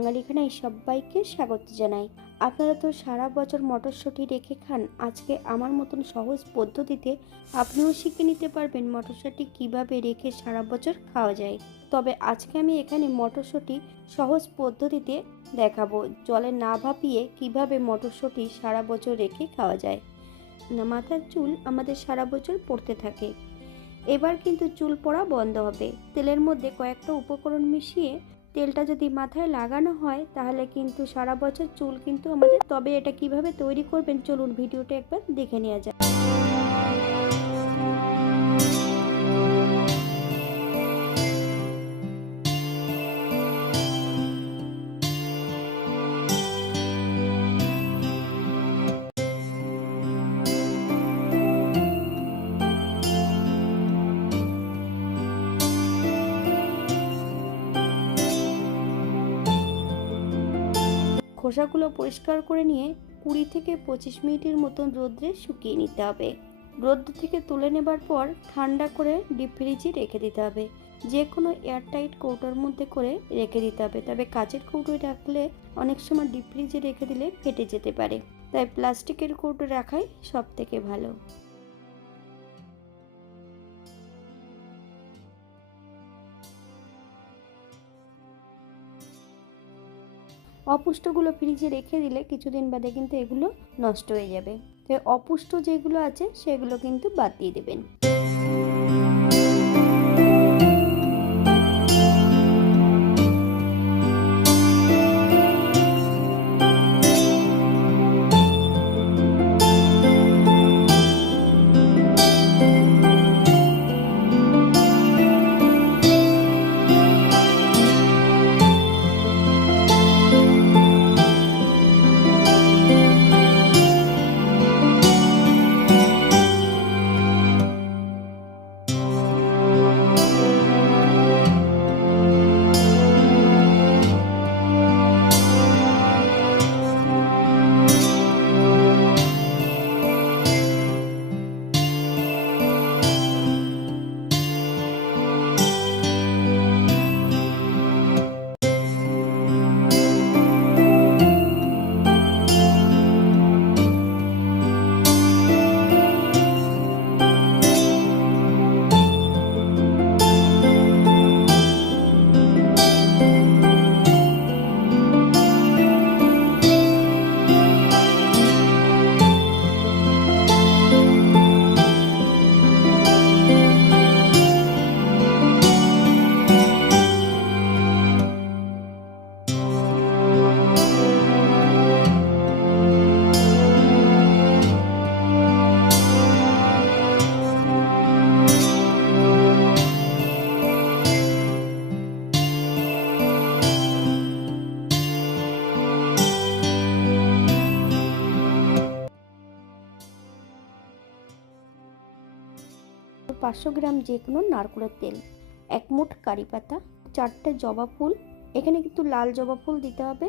বাঙালিখানায় সবাইকে স্বাগত জানাই। আপনারা তো সারা বছর মটরশুঁটি রেখে খান, আজকে আমার মতন সহজ পদ্ধতিতে আপনিও শিখে নিতে পারবেন মটরশুঁটি কীভাবে রেখে সারা বছর খাওয়া যায়। তবে আজকে আমি এখানে মটরশুঁটি সহজ পদ্ধতিতে দেখাবো, জলে না ভাপিয়ে কীভাবে মটরশুঁটি সারা বছর রেখে খাওয়া যায়। মাথার চুল আমাদের সারা বছর পড়তে থাকে। এবার কিন্তু চুল পড়া বন্ধ হবে। তেলের মধ্যে কয়েকটা উপকরণ মিশিয়ে তেলটা যদি মাথায় লাগানো হয়, তাহলে কিন্তু সারা বছর চুল কিন্তু আমাদের, তবে এটা কীভাবে তৈরি করবেন, চলুন ভিডিওটা একবার দেখে নেওয়া যাক। খোসাগুলো পরিষ্কার করে নিয়ে কুড়ি থেকে পঁচিশ মিনিটের মতন রোদ্রে শুকিয়ে নিতে হবে। রোদ্র থেকে তুলে নেবার পর ঠান্ডা করে ডিপ ফ্রিজে রেখে দিতে হবে। যে কোনো এয়ারটাইট কৌটোর মধ্যে করে রেখে দিতে হবে। তবে কাচের কৌটোয় রাখলে অনেক সময় ডিপ ফ্রিজে রেখে দিলে ফেটে যেতে পারে। তাই প্লাস্টিকের কৌটো রাখাই সব থেকে ভালো। অপুষ্টগুলো ফ্রিজে রেখে দিলে কিছুদিন বাদে কিন্তু এগুলো নষ্ট হয়ে যাবে। তো অপুষ্ট যেগুলো আছে সেগুলো কিন্তু বাদ দিয়ে দেবেন। পাঁচশো গ্রাম যে কোনো নারকেলের তেল, এক মুঠ কারি পাতা, চারটে জবা ফুল, এখানে কিন্তু লাল জবা ফুল দিতে হবে।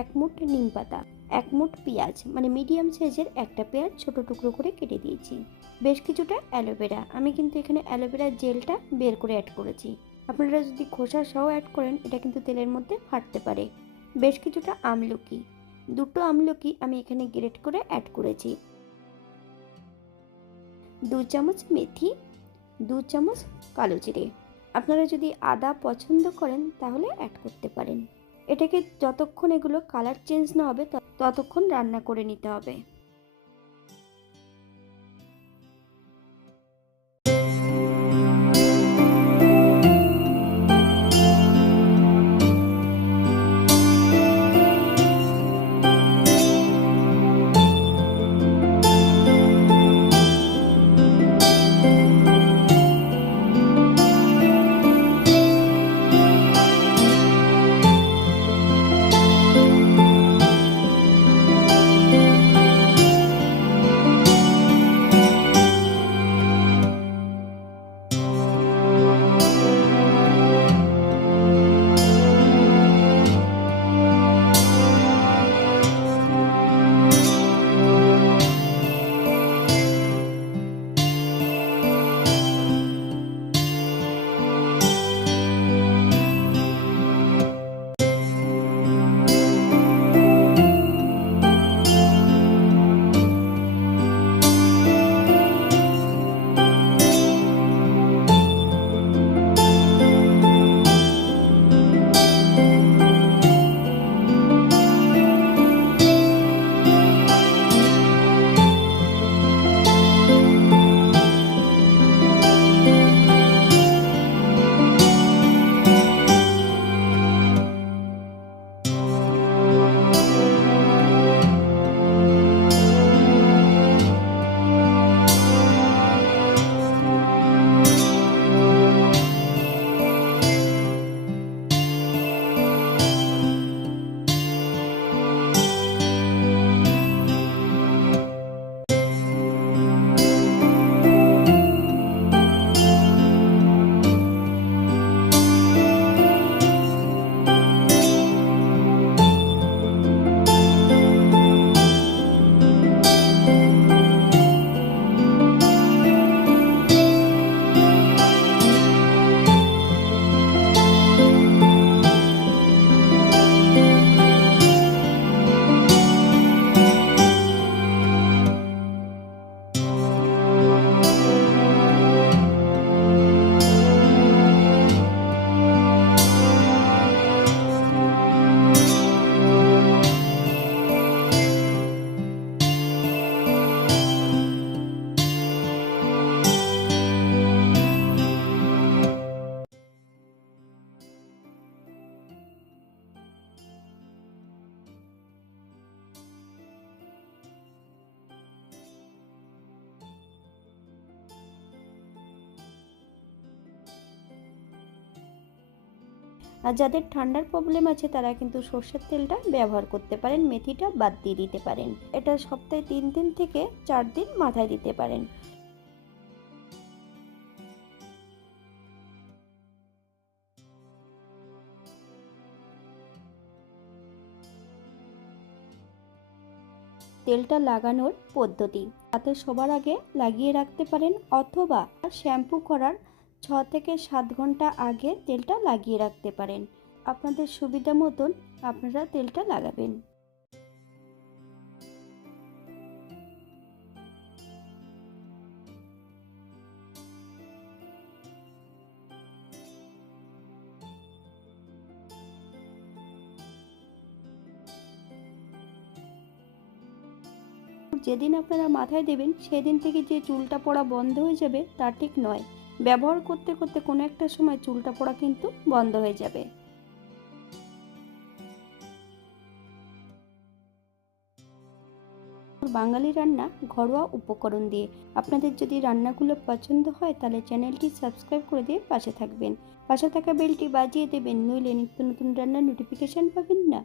এক মুঠ নিম পাতা, এক মুঠ পেঁয়াজ মানে মিডিয়াম সাইজের একটা পেঁয়াজ ছোট টুকরো করে কেটে দিয়েছি। বেশ কিছুটা অ্যালোভেরা, আমি কিন্তু এখানে অ্যালোভেরার জেলটা বের করে অ্যাড করেছি। আপনারা যদি খোসা সহ অ্যাড করেন, এটা কিন্তু তেলের মধ্যে ফাটতে পারে। বেশ কিছুটা আমলকি। দুটো আমলকি আমি এখানে গ্রেট করে অ্যাড করেছি। দু চামচ মেথি, দু চামচ কালো জিরে। আপনারা যদি আদা পছন্দ করেন, তাহলে অ্যাড করতে পারেন। এটাকে যতক্ষণ এগুলো কালার চেঞ্জ না হবে তত- ততক্ষণ রান্না করে নিতে হবে। আর যাদের ঠান্ডার প্রবলেম আছে, তারা কিন্তু সর্ষের তেলটা ব্যবহার করতে পারেন, মেথিটা বাদ দিয়ে দিতে পারেন। এটা সপ্তাহে তিন দিন থেকে চার দিন মাথায় দিতে পারেন। তেলটা লাগানোর পদ্ধতি। তাতে সবার আগে লাগিয়ে রাখতে পারেন অথবা শ্যাম্পু করার ছ থেকে সাত ঘণ্টা আগে তেলটা লাগিয়ে রাখতে পারেন। আপনাদের সুবিধা মতন আপনারা তেলটা লাগাবেন। যেদিন আপনারা মাথায় দেবেন, সেদিন থেকে যে চুলটা পড়া বন্ধ হয়ে যাবে তা ঠিক নয়। ব্যবহার করতে করতে কোনো একটা সময় চুলটা পড়া কিন্তু বন্ধ হয়ে যাবে। বাঙালি রান্না ঘরোয়া উপকরণ দিয়ে। আপনাদের যদি রান্নাগুলো পছন্দ হয় তাহলে চ্যানেলটি সাবস্ক্রাইব করে দিয়ে পাশে থাকবেন। পাশে থাকা বেলটি বাজিয়ে দেবেন, নইলে নিত্য নতুন রান্নার নোটিফিকেশান পাবেন না।